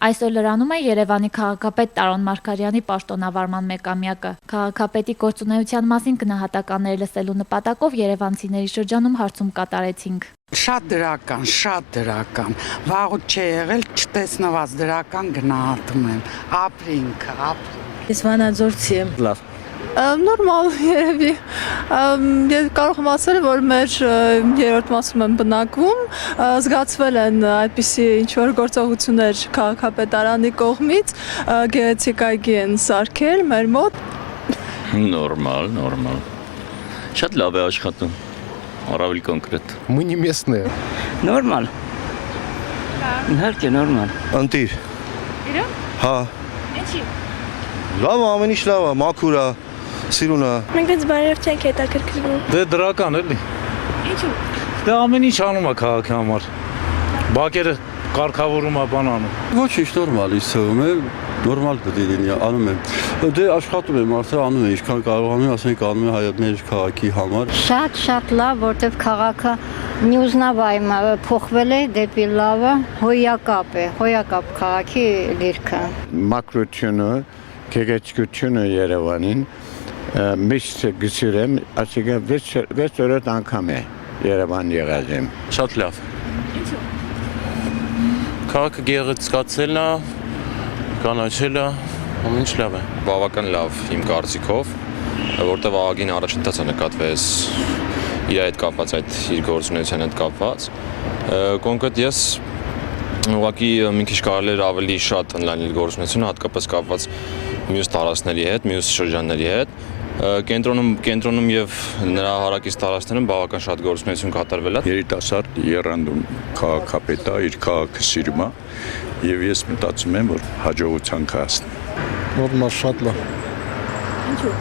Այսօր լրանում է Երևանի քաղաքապետ Տարոն Մարգարյանի պաշտոնավարման մեկամյակը։ Քաղաքապետի գործունեության մասին գնահատականներ լսելու նպատակով երևանցիների շրջանում հարցում կատարեցինք։ Շատ դրական, վաղուց չի եղել, չտեսնված դրական գնահատում եմ, ապրինք։ Ես վանաձորցի եմ։ Լավ։ Նորմալ երևի, ես կարող եմ ասել, որ մեր երրորդ մասում եմ բնակվում, զգացվել են այդպիսի ինչ-որ գործողություններ քաղաքապետարանի կողմից, գեղեցիկ այգի են սարքել մեր մոտ։ Նորմալ։ Շատ լավ է աշխատում, առավել կոնկրետ։ Мы не местные. Նորմալ։ Իհարկե նորմալ։ Ընտիր։ Իրոք։ Հա։ Ինչի։ Լավ, ամեն ինչ լավ է, մաքուր է, սիրուն է։ Մենք դες բարև չենք հետաքրքրվում։ Դե դրական էլի։ Ինչու։ Դե ամեն ինչ անում է քաղաքի համար։ Բակերը կարգավորում է բան անում։ Ոչինչ նորմալ է, թվում է, նորմալ դիտելի անում եմ։ Դե աշխատում եմ, արդեն անում եմ, ինչքան կարողանում եմ, ասենք անում եմ հայտնի քաղաքի համար։ Շատ լավ, որտեվ քաղաքը նյուզնավայմը փոխվել է դեպի լավը, հոյակապ քաղաքի դիրքը։ Մակրությունը, գեղեցկությունը Երևանին միշտ գցիրեմ, ասիկա 6 անգամ է Երևան եղած եմ։ Շատ լավ։ Քաղաքը գեղեցկացել է, կանաչել է, ամեն ինչ լավ է։ Բավական լավ իմ կարծիքով, որտեղ աղագին առաջընթաց է նկատվեց իր հետ կապված, այդ իր գործունեության հետ կապված։ Կոնկրետ ես ուղղակի մի քիչ կարելի էր ավելի շատ ընդլայնել գործունեությունը, հատկապես կապված մյուս տարածքների հետ, մյուս շրջանների հետ։ Կենտրոնում եւ նրա հարակից տարածքներում բավական շատ գործունեություն կատարվել է։ Երիտասարդ եռանդուն քաղաքապետ է, իր քաղաքը սիրում է եւ ես մտածում եմ, որ հաջողության կհասնի։ Նորմալ շատ լավ։ Ինչու։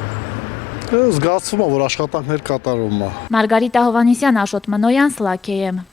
Զգացվում է, որ աշխատանքներ կատարվում է։ Մարգարիտա Հովանեսյան, Աշոտ Մնոյան, Սլաք AM։